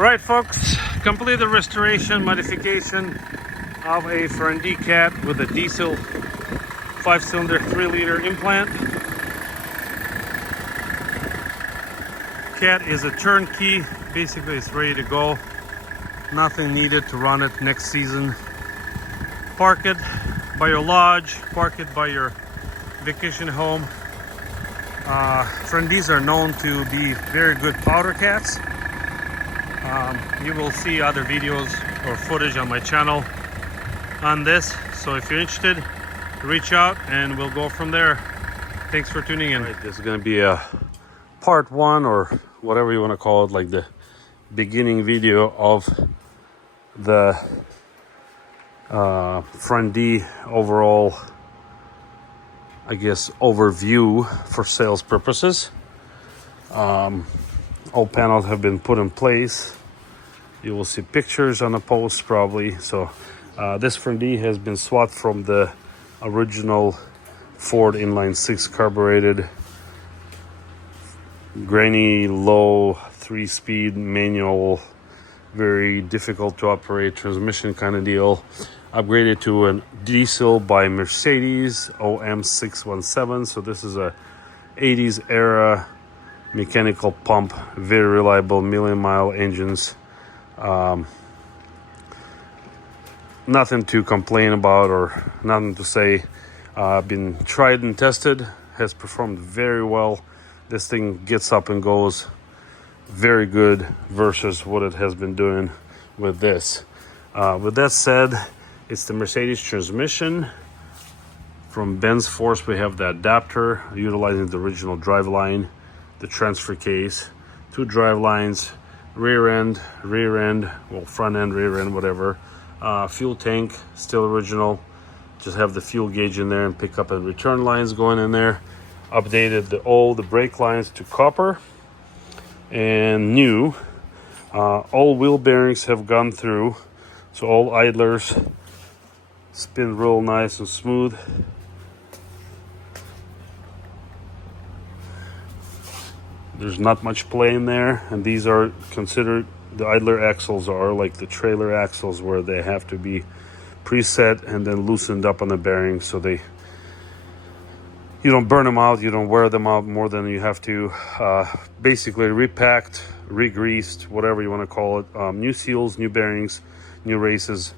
Alright folks, complete the restoration modification of a Frandee cat with a diesel 5-cylinder 3-liter implant. Cat is a turnkey, basically it's ready to go. Nothing needed to run it next season. Park it by your lodge, park it by your vacation home. Frandees are known to be very good powder cats. You will see other videos or footage on my channel on this, so if you're interested, reach out and we'll go from there. Thanks for tuning in. Right, this is going to be a part 1 or whatever you want to call it, like the beginning video of the Frandee overall, I guess, overview for sales purposes. All panels have been put in place. You will see pictures on the post probably. So this Frandee has been swapped from the original Ford inline 6 carbureted, grainy, low 3-speed manual, very difficult to operate transmission kind of deal. Upgraded to a diesel by Mercedes OM617. So this is a 80s era mechanical pump, very reliable, million-mile engines. Nothing to complain about or nothing to say. Been tried and tested, has performed very well. This thing gets up and goes very good versus what it has been doing with this. With that said, it's the Mercedes transmission. From Benz Force, we have the adapter utilizing the original drive line, the transfer case, 2 drive lines, rear end, well, front end, rear end, whatever. Fuel tank, still original. Just have the fuel gauge in there and pick up and return lines going in there. Updated all the brake lines to copper and new. All wheel bearings have gone through, so all idlers spin real nice and smooth. There's not much play in there, and these are considered, the idler axles are like the trailer axles where they have to be preset and then loosened up on the bearings, so you don't burn them out, you don't wear them out more than you have to. Basically repacked, re-greased, whatever you want to call it. New seals, new bearings, new races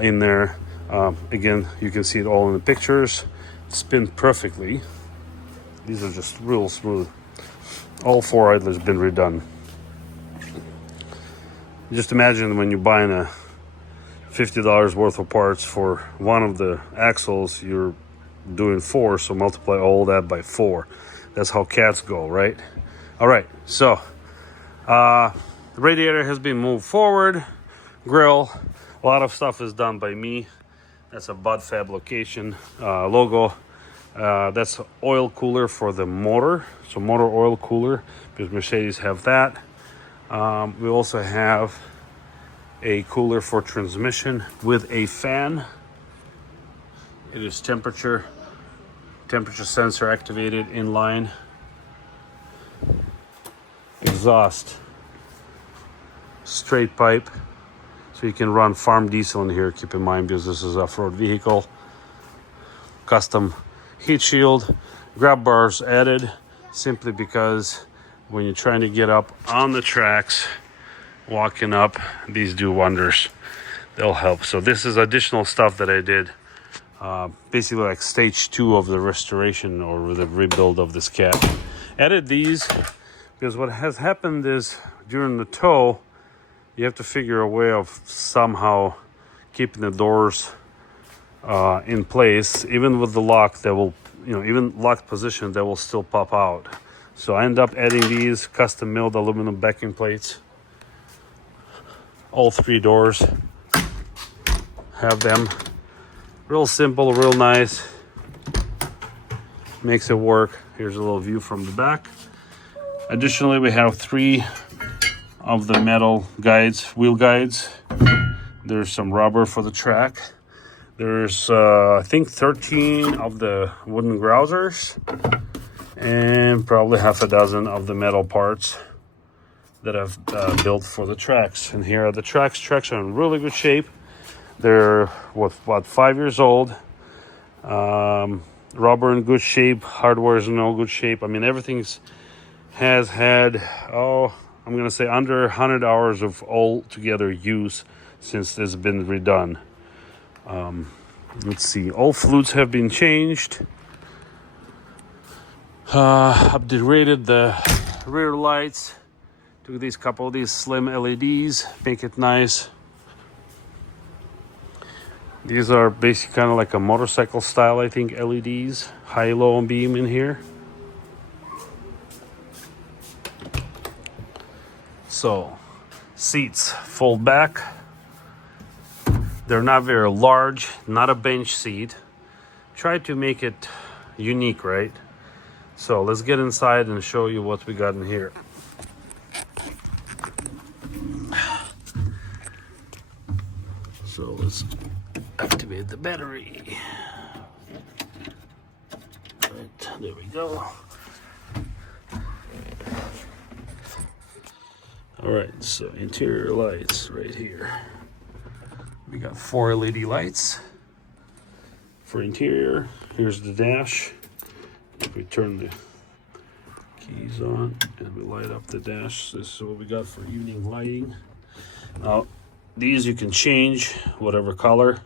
in there. Again, you can see it all in the pictures. Spin perfectly. These are just real smooth. All 4 idlers been redone. Just imagine when you're buying a $50 worth of parts for one of the axles, you're doing 4, so multiply all that by 4. That's how cats go, right? All right, so the radiator has been moved forward. Grill, a lot of stuff is done by me. That's a Bud Fab location logo. That's oil cooler for the motor, so motor oil cooler, because Mercedes have that. We also have a cooler for transmission with a fan. It is temperature sensor activated inline. Exhaust, straight pipe, so you can run farm diesel in here. Keep in mind, because this is a off-road vehicle. Custom heat shield, grab bars added simply because when you're trying to get up on the tracks, walking up, these do wonders. They'll help. So this is additional stuff that I did, basically like stage 2 of the restoration or the rebuild of this cat. Added these because what has happened is during the tow, you have to figure a way of somehow keeping the doors in place. Even with the lock, that will, even locked position, that will still pop out. So I end up adding these custom milled aluminum backing plates. All 3 doors have them. Real simple, real nice. Makes it work. Here's a little view from the back. Additionally, we have 3 of the metal guides, wheel guides. There's some rubber for the track. There's, I think, 13 of the wooden grousers and probably half a dozen of the metal parts that I've built for the tracks. And here are the tracks. Tracks are in really good shape. They're what 5 years old. Rubber in good shape. Hardware is in all good shape. I mean, everything's has had, I'm gonna say under 100 hours of all together use since this has been redone. Let's see, all fluids have been changed. Upgraded the rear lights. Took these couple of these slim LEDs, make it nice. These are basically kind of like a motorcycle style, I think, LEDs, high, low, and beam in here. So, seats fold back. They're not very large, not a bench seat. Try to make it unique, right? So let's get inside and show you what we got in here. So let's activate the battery. Right, there we go. All right, so interior lights right here. We got 4 LED lights for interior. Here's the dash. If we turn the keys on and we light up the dash, this is what we got for evening lighting. Now, these you can change whatever color.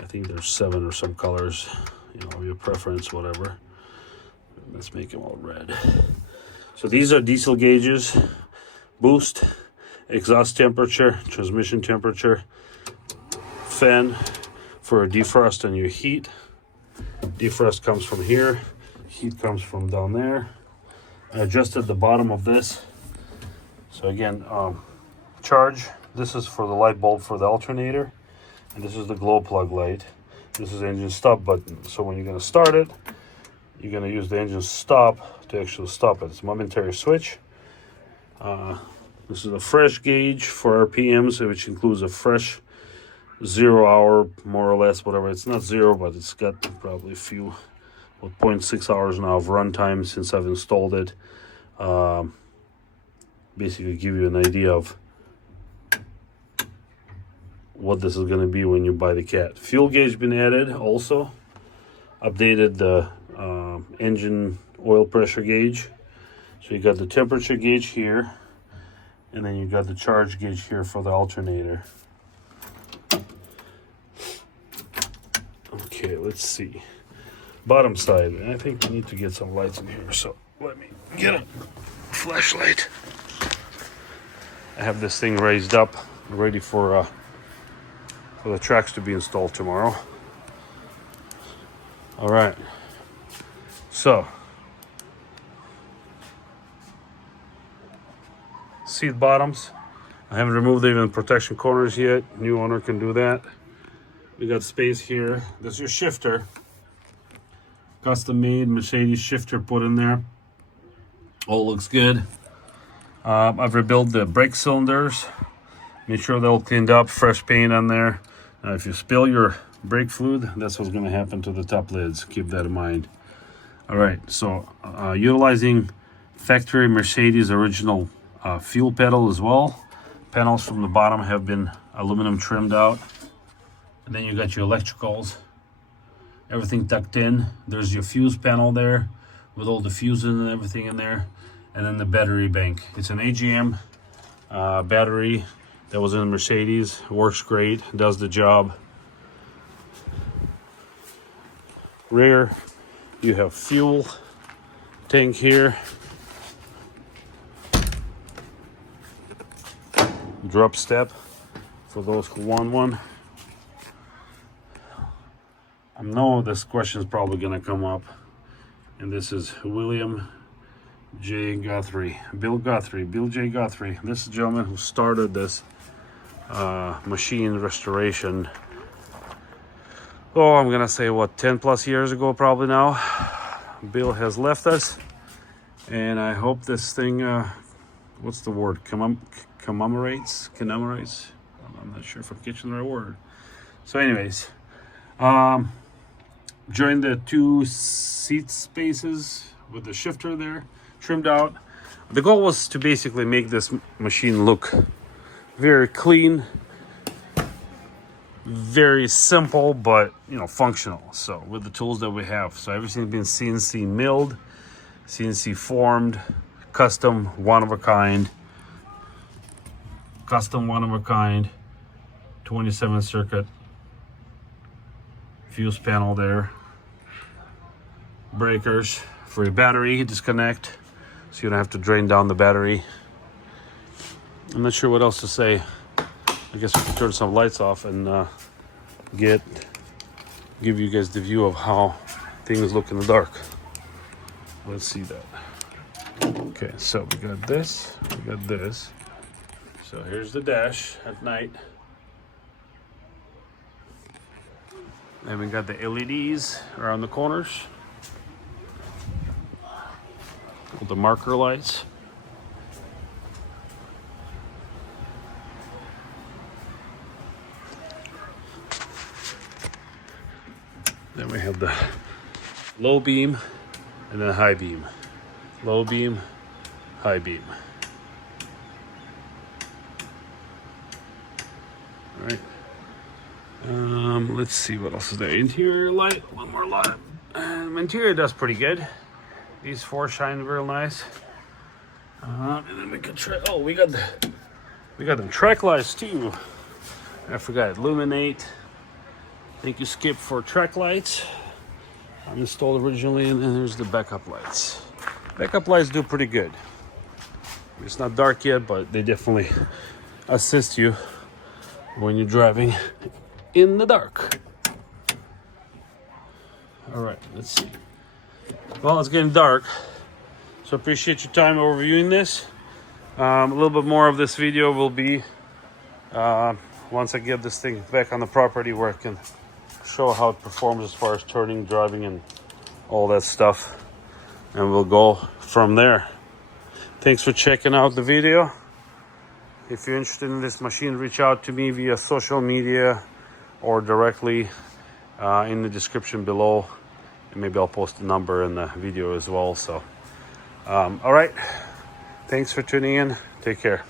I think there's 7 or some colors, you know, your preference, whatever. Let's make them all red. So these are diesel gauges, boost, exhaust temperature, transmission temperature, fan for defrost and your heat. Defrost comes from here, heat comes from down there. I adjusted the bottom of this. So again, charge. This is for the light bulb for the alternator, and this is the glow plug light. This is engine stop button. So when you're going to start it, you're going to use the engine stop to actually stop it. It's a momentary switch. This is a fresh gauge for RPMs, which includes a fresh 0 hour, more or less, whatever. It's not 0, but it's got probably a few, 0.6 hours now of runtime since I've installed it. Basically give you an idea of what this is going to be when you buy the cat. Fuel gauge been added also. Updated the engine oil pressure gauge. So you got the temperature gauge here, and then you got the charge gauge here for the alternator. Okay, let's see. Bottom side. I think we need to get some lights in here. So let me get a flashlight. I have this thing raised up, ready for the tracks to be installed tomorrow. All right. So, seat bottoms. I haven't removed even protection corners yet. New owner can do that. We got space here. This is your shifter. Custom made Mercedes shifter put in there. All looks good. I've rebuilt the brake cylinders. Make sure they're all cleaned up, fresh paint on there. Now, if you spill your brake fluid, that's what's going to happen to the top lids. Keep that in mind. All right, so utilizing factory Mercedes original fuel pedal as well. Panels from the bottom have been aluminum trimmed out. And then you got your electricals. Everything tucked in. There's your fuse panel there with all the fuses and everything in there. And then the battery bank. It's an AGM battery that was in a Mercedes. Works great, does the job. Rear, you have fuel tank here. Drop step for those who want one. I know this question is probably gonna come up, and this is William J. Guthrie, Bill J. Guthrie. This is the gentleman who started this machine restoration. Oh, I'm gonna say what, 10 plus years ago probably now. Bill has left us, and I hope this thing, what's the word, commemorates? I'm not sure if I'm catching the right word. So anyways, join the 2 seat spaces with the shifter there trimmed out. The goal was to basically make this machine look very clean, very simple, but functional. So with the tools that we have, so everything's been CNC milled, CNC formed, custom one of a kind, 27 circuit fuse panel there, breakers for your battery disconnect, so you don't have to drain down the battery. I'm not sure what else to say. I guess we can turn some lights off and give you guys the view of how things look in the dark. Let's see that. Okay, so we got this, So here's the dash at night. Then we got the LEDs around the corners. With the marker lights. Then we have the low beam and then high beam. Low beam, high beam. All right. Let's see what else is there. Interior light, one more light. Interior does pretty good. These four shine real nice. And then we can try. Oh, we got them track lights too. I forgot. Illuminate. Thank you, Skip, for track lights. I installed originally, and then there's the backup lights. Backup lights do pretty good. It's not dark yet, but they definitely assist you when you're driving in the dark. All right, let's see. Well, it's getting dark, so appreciate your time overviewing this. A little bit more of this video will be once I get this thing back on the property where I can show how it performs as far as turning, driving, and all that stuff, and we'll go from there. Thanks for checking out the video. If you're interested in this machine, reach out to me via social media or directly in the description below, and maybe I'll post a number in the video as well. So all right, thanks for tuning in. Take care.